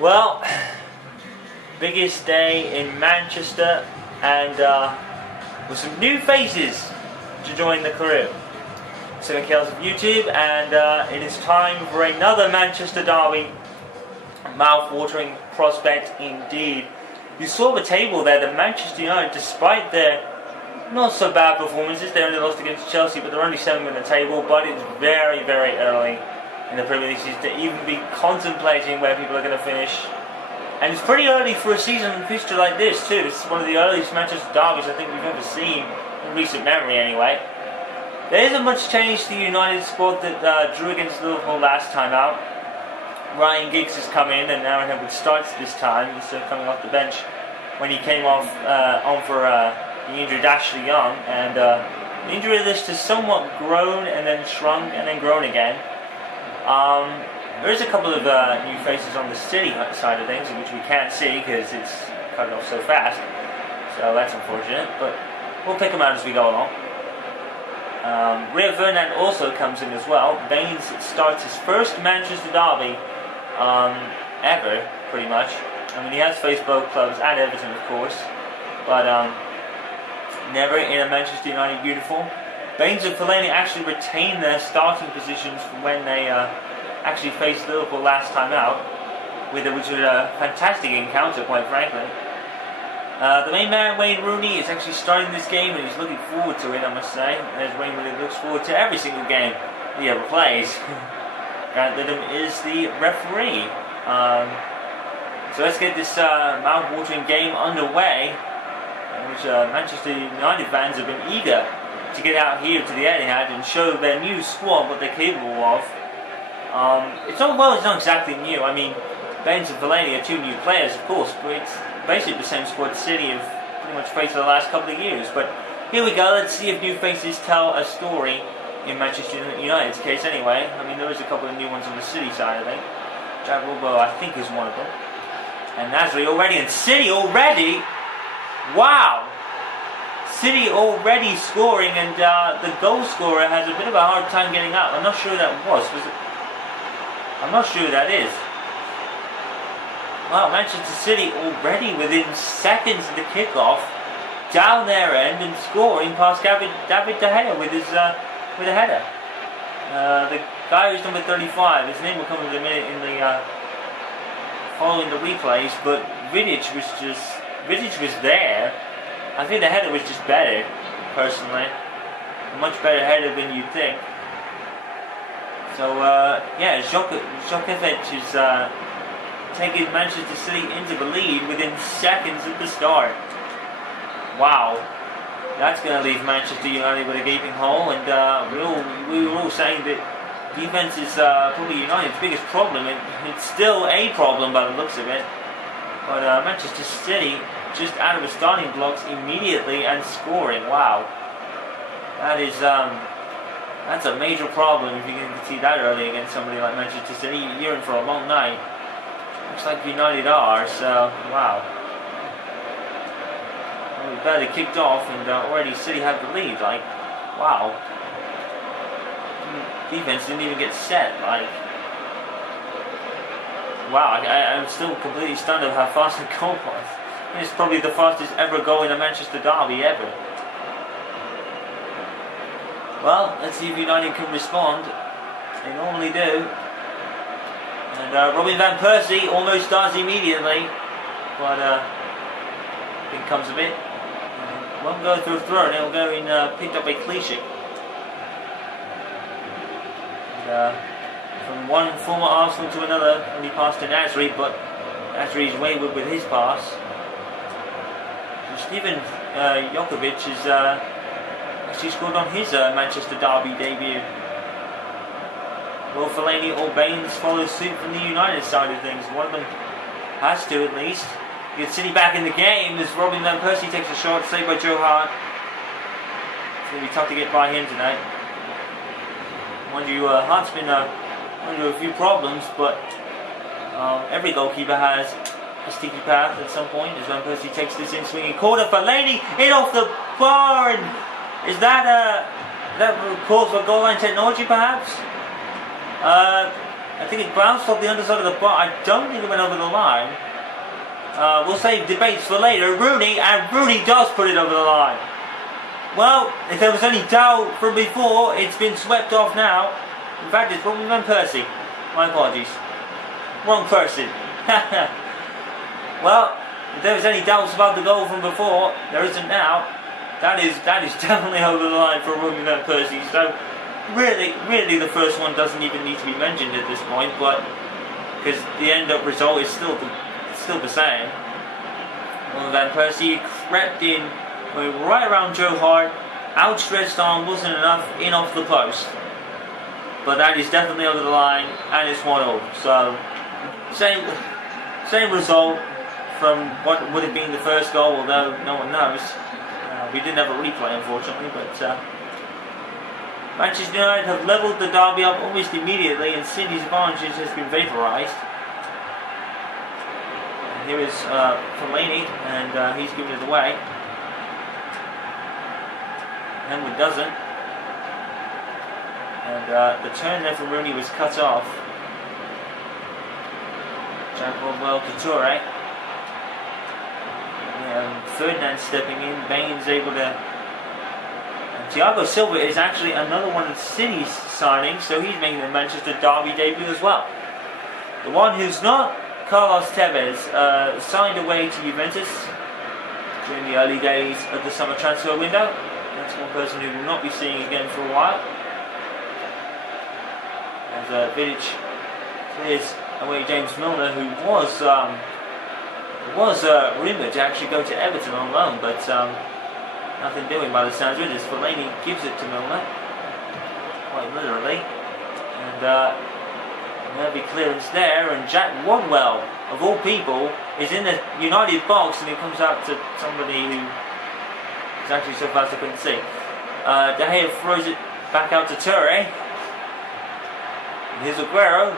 Well, biggest day in Manchester, and with some new faces to join the crew. So Mikhail's of YouTube, and it is time for another Manchester derby. Mouth-watering prospect indeed. You saw the table there, the Manchester United, despite their not so bad performances, they only lost against Chelsea, but they're only 7th in the table. But it's very, very early in the Premier League season to even be contemplating where people are going to finish. And it's pretty early for a season fixture like this too. This is one of the earliest Manchester derbies I think we've ever seen, in recent memory anyway. There isn't much change to the United squad that drew against Liverpool last time out. Ryan Giggs has come in, and Aaron Edwards starts this time instead of coming off the bench when he came off on for the injured Ashley Young. And the injury list has somewhat grown and then shrunk and then grown again. There is a couple of new faces on the City side of things, which we can't see because it's cut off so fast. So that's unfortunate, but we'll pick them out as we go along. Rio Ferdinand also comes in as well. Baines starts his first Manchester derby ever, pretty much. I mean, he has faced both clubs and Everton, of course, but never in a Manchester United uniform. Baines and Fellaini actually retained their starting positions from when they actually faced Liverpool last time out, which was a fantastic encounter, quite frankly. The main man, Wayne Rooney, is actually starting this game, and he's looking forward to it, I must say. As Wayne Rooney looks forward to every single game he ever plays. Grant Lidham is the referee. So let's get this mouth-watering game underway, which Manchester United fans have been eager to get out here to the Etihad and show their new squad what they're capable of. It's not exactly new. I mean, Baines and Fellaini are two new players, of course, but it's basically the same squad City have pretty much faced for the last couple of years. But here we go. Let's see if new faces tell a story in Manchester United's case anyway. I mean, there is a couple of new ones on the City side, I think. Jack Wilbo, I think, is one of them. And Nasri already, and City already! Wow! City already scoring, and the goal scorer has a bit of a hard time getting out. I'm not sure who that was it? I'm not sure who that is. Wow, Manchester City already within seconds of the kickoff, down their end and scoring past David De Gea with a header. The guy who's number 35, his name will come in a minute in the following the replays, but Vidic was there. I think the header was just better, personally. A much better header than you'd think. So yeah, Djokovic is taking Manchester City into the lead within seconds of the start. Wow, that's going to leave Manchester United with a gaping hole, and we were all saying that defense is probably United's biggest problem, and it's still a problem by the looks of it. But Manchester City just out of the starting blocks immediately and scoring. Wow, that is that's a major problem if you can see that early against somebody like Manchester City. You're in for a long night. Looks like United are, so wow. Well, we barely kicked off, and already City have the lead. Like, wow. Defense didn't even get set. Like, wow. I'm still completely stunned at how fast the goal was. It's probably the fastest ever goal in a Manchester derby ever. Well, let's see if United can respond. They normally do. And Robin van Persie almost does immediately, but I think comes a bit. Won't go through a throw, and it'll go in picked up by Clichy. From one former Arsenal to another, only passed to Nasri, but Nasri is wayward with his pass. And Steven Djokovic is actually scored on his Manchester derby debut. Will Fellaini or Baines follow suit from the United side of things? One of them has to, at least. Get City back in the game as Robin van Persie takes a shot, saved by Joe Hart. It's going to be tough to get by him tonight. Mind you, Hart's been under a few problems, but every goalkeeper has a sticky path at some point as Van Persie takes this in swinging corner. Fellaini in off the bar, and is that cause for goal line technology perhaps? I think it bounced off the underside of the bar. I don't think it went over the line. We'll save debates for later. Rooney, and Rooney does put it over the line. Well, if there was any doubt from before, it's been swept off now. In fact, it's Robin Van Persie. My apologies. Wrong person. Well, if there was any doubts about the goal from before, there isn't now. That is definitely over the line for Robin Van Persie. So, really, the first one doesn't even need to be mentioned at this point, but because the end-up result is still the same. Robin Van Persie crept in, went right around Joe Hart, outstretched arm wasn't enough, in off the post. But that is definitely over the line, and it's 1-0. So, same result from what would have been the first goal, although no one knows. We didn't have a replay, unfortunately, but Manchester United have levelled the derby up almost immediately, and City's advantage has been vaporised. Here is Fellaini, and he's giving it away. Henwood doesn't. And the turn there from Rooney was cut off. Jack Rodwell to Toure. And Ferdinand stepping in. Baines able to. And Thiago Silva is actually another one of City's signings, so he's making the Manchester derby debut as well. The one who's not, Carlos Tevez, signed away to Juventus during the early days of the summer transfer window. That's one person who will not be seeing again for a while. As Vidic clears away James Milner, who was rumoured to actually go to Everton on loan, but nothing doing by the sounds of it, as Fellaini gives it to Milner, quite literally. And nervy clearance there, and Jack Rodwell, of all people, is in the United box, and he comes out to somebody who is actually so fast I couldn't see. De Gea throws it back out to Toure. Here's Aguero.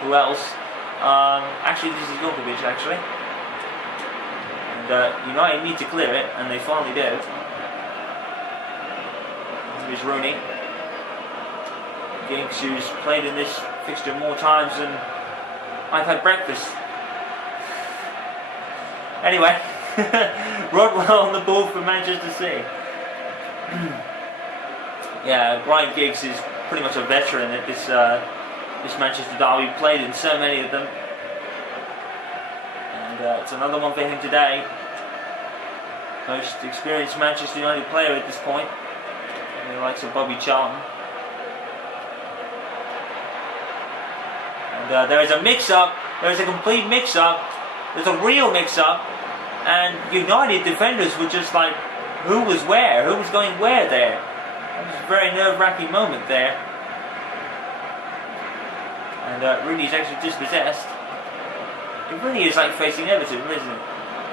Who else? Actually, this is Djokovic, actually. And United need to clear it, and they finally do. Here's Rooney. Giggs, who's played in this fixture more times than I've had breakfast. Anyway, Rodwell on the ball for Manchester City. Yeah, Ryan Giggs is pretty much a veteran at this Manchester derby. Played in so many of them, and it's another one for him today. Most experienced Manchester United player at this point, the likes of Bobby Charlton. And there is a mix-up. There is a complete mix-up. There's a real mix-up, and United defenders were just like, who was where? Who was going where there? It was a very nerve-wracking moment there. And Rooney's actually dispossessed. It really is like facing Everton, isn't it?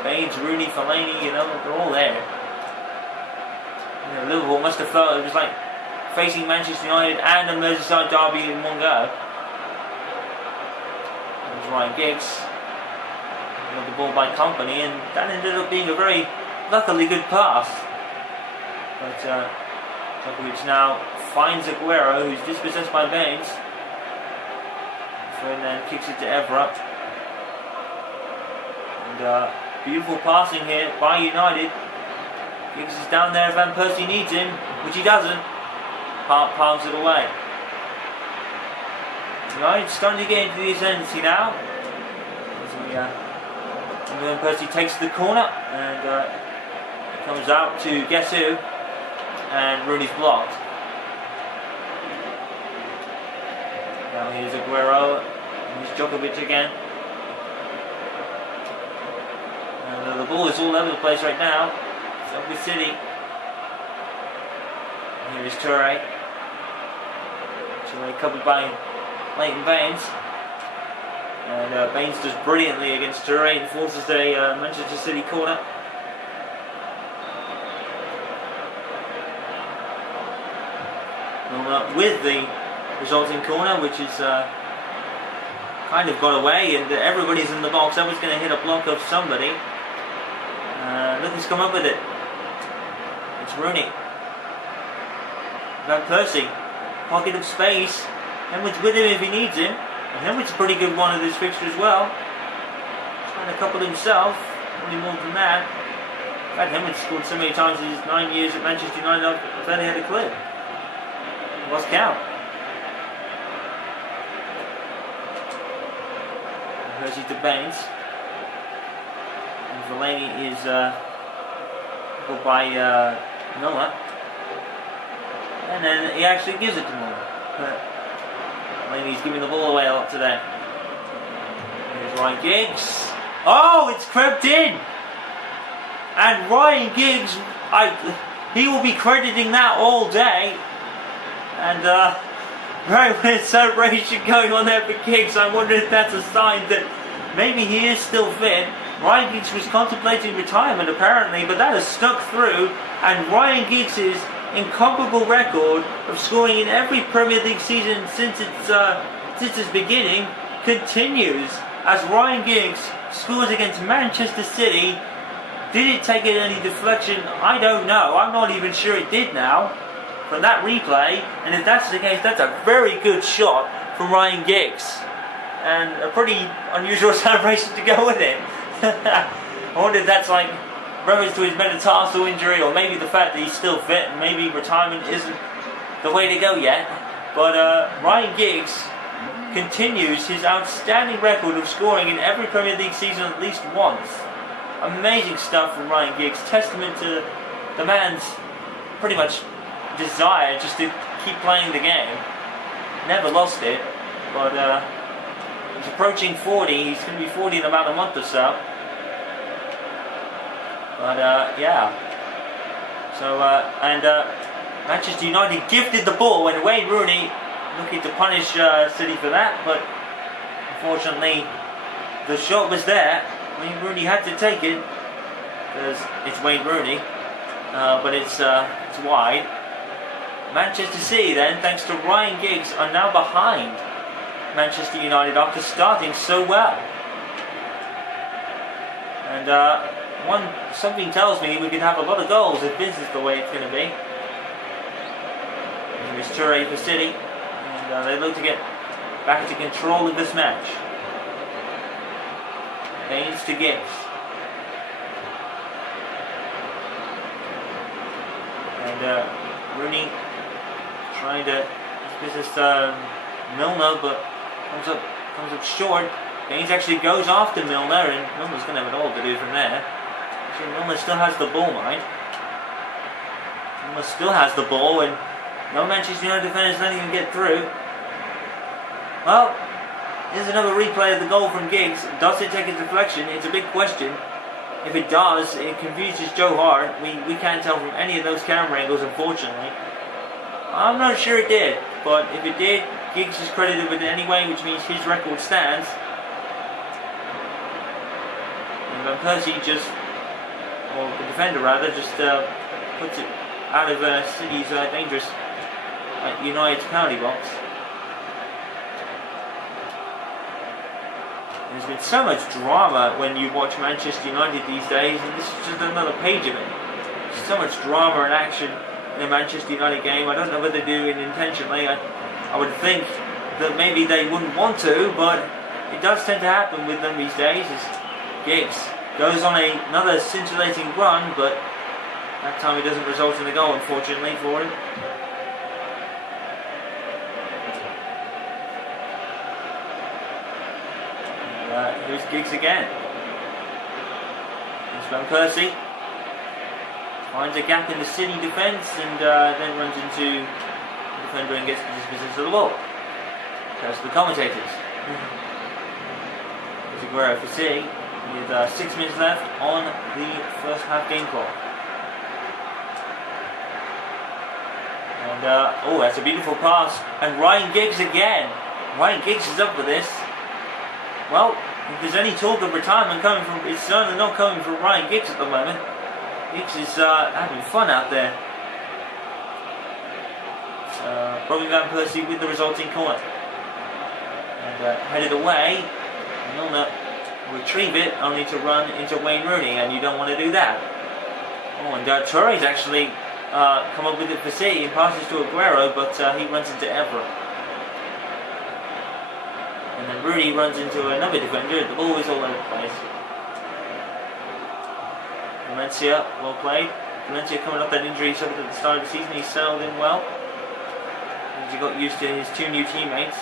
Baines, Rooney, Fellaini, they're all there. Liverpool must have felt it was like facing Manchester United and a Merseyside derby in one go. There's Ryan Giggs. Got the ball by Company, and that ended up being a very luckily good pass. But Djokovic now finds Aguero, who's dispossessed by Baines. Ferdinand kicks it to Evra. And beautiful passing here by United. Giggs is down there if Van Persie needs him, which he doesn't. Hart palms it away. United starting to get into the ascendancy now. Van Persie takes the corner, and comes out to guess who, and Rooney's blocked. Now here's Aguero, and here's Djokovic again. And the ball is all over the place right now. It's up with City. And here is Toure. Toure covered by Leighton Baines. And Baines does brilliantly against Toure and forces a Manchester City corner. With the resulting corner, which is kind of got away, and everybody's in the box. Someone's going to hit a block of somebody. Look who's come up with it. It's Rooney. Van Persie. Pocket of space. Henwood's with him if he needs him. And Henwick's a pretty good one of this fixture as well. Trying a couple himself, only more than that. In fact, Henwick scored so many times in his 9 years at Manchester United, I barely had a clue. Lost count. Percy to Baines. And Fellaini is called by Milner. And then he actually gives it to Milner. Fellaini's giving the ball away a lot today. Here's Ryan Giggs. Oh, it's crept in! And Ryan Giggs, he will be crediting that all day. And very weird celebration going on there for Giggs. I wonder if that's a sign that maybe he is still fit. Ryan Giggs was contemplating retirement apparently, but that has stuck through. And Ryan Giggs' incomparable record of scoring in every Premier League season since its beginning continues as Ryan Giggs scores against Manchester City. Did it take any deflection? I don't know. I'm not even sure it did now from that replay. And if that's the case, that's a very good shot from Ryan Giggs. And a pretty unusual celebration to go with it. I wonder if that's like reference to his metatarsal injury, or maybe the fact that he's still fit and maybe retirement isn't the way to go yet. But Ryan Giggs continues his outstanding record of scoring in every Premier League season at least once. Amazing stuff from Ryan Giggs, testament to the man's pretty much desire just to keep playing the game. Never lost it, but he's approaching 40, he's going to be 40 in about a month or so. But yeah. So, Manchester United gifted the ball when Wayne Rooney looking to punish City for that, but unfortunately the shot was there. Wayne Rooney had to take it because it's Wayne Rooney, but it's wide. Manchester City then, thanks to Ryan Giggs, are now behind Manchester United after starting so well. And something tells me we could have a lot of goals if this is the way it's going to be. Here's Toure for City, and they look to get back to control of this match. Baines to Giggs. And Rooney trying to business Milner, but comes up short. Baines actually goes after Milner, and Milner's going to have it all to do from there. So Milner still has the ball, mind. Milner still has the ball, and no Manchester United defenders letting him get through. Well, here's another replay of the goal from Giggs. Does it take a deflection? It's a big question. If it does, it confuses Joe Hart. We can't tell from any of those camera angles, unfortunately. I'm not sure it did, but if it did, Giggs is credited with it anyway, which means his record stands. And Van Persie just, or the defender rather, just puts it out of City's dangerous United's penalty box. There's been so much drama when you watch Manchester United these days, and this is just another page of it. So much drama and action in a Manchester United game. I don't know whether they do it intentionally. I would think that maybe they wouldn't want to, but it does tend to happen with them these days. As Giggs goes on another scintillating run, but that time it doesn't result in a goal, unfortunately, for him. Here's Giggs again. Here's Van Persie. Finds a gap in the City defence and then runs into the defender and gets the dispossession of the ball. Goes to the commentators. There's Aguero for City with 6 minutes left on the first half game clock. And oh, that's a beautiful pass. And Ryan Giggs again. Ryan Giggs is up for this. Well, if there's any talk of retirement coming from, it's certainly not coming from Ryan Giggs at the moment. Giggs is having fun out there. Probably Van Persie with the resulting corner. And headed away. Milner retrieve it, only to run into Wayne Rooney, and you don't want to do that. Oh, and Toure's actually come up with it for City and passes to Aguero, but he runs into Evra. And then Rooney runs into another defender. The ball is all over the place. Valencia, well played. Valencia coming off that injury he suffered at the start of the season. He settled in well. As he got used to his two new teammates.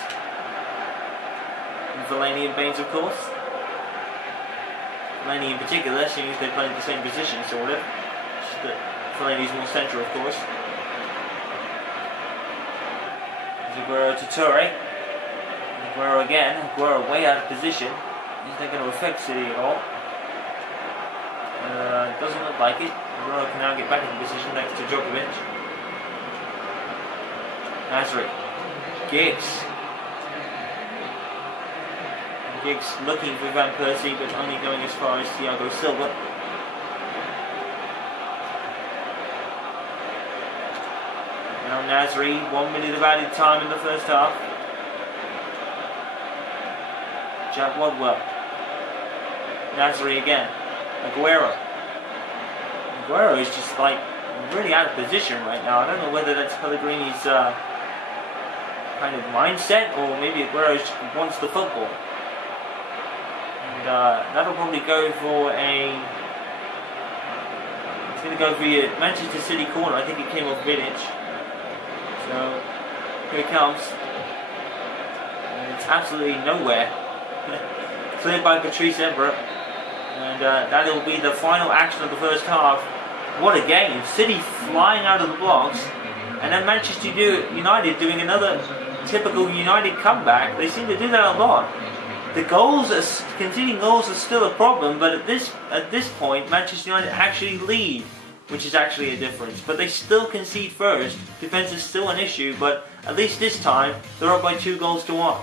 And Fellaini and Baines, of course. Fellaini in particular, seeing as they play in the same position, sort of. Just that Fellaini's more central, of course. Aguero to Toure. Aguero again. Aguero way out of position. Is that going to affect City at all? Doesn't look like it. Aguero can now get back into position next to Djokovic. Nasri. Giggs. Giggs looking for Van Persie, but only going as far as Thiago Silva. Now Nasri, 1 minute of added time in the first half. Jack Wadwell. Nasri again. Aguero. Aguero is just like really out of position right now. I don't know whether that's Pellegrini's kind of mindset, or maybe Aguero just wants the football. And that'll probably go for a... It's going to go for your Manchester City corner. I think it came off Vidic. So here it comes. And it's absolutely nowhere. Cleared by Patrice Evra. And that'll be the final action of the first half. What a game. City flying out of the blocks. And then Manchester United doing another typical United comeback. They seem to do that a lot. The conceding goals are still a problem, but at this point, Manchester United actually lead, which is actually a difference. But they still concede first. Defense is still an issue, but at least this time, they're up by 2 goals to 1.